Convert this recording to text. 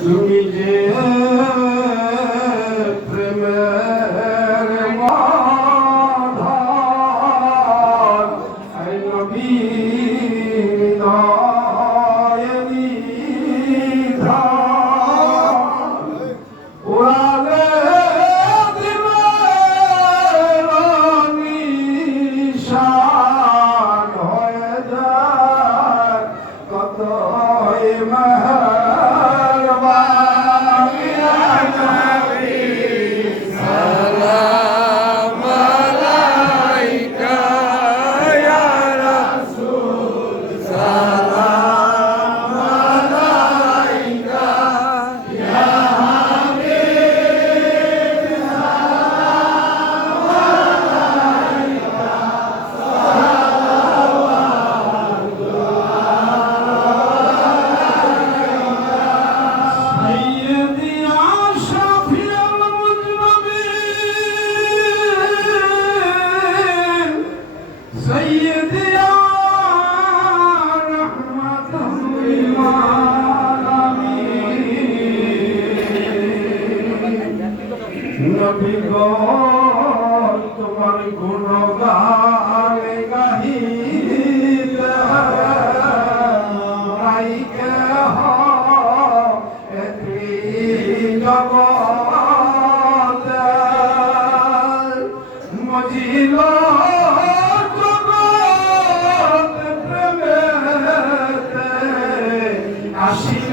তুমি যে প্রেমের মাধার আই নবী হৃদয়ে নিধান উড়ালে দিলের নিশান হয়ে যায় কতই নবী গো তোমার গুণগান গাহিতে নাই কেহ এতি জগতে মজিল জগতে প্রেমেতে আসি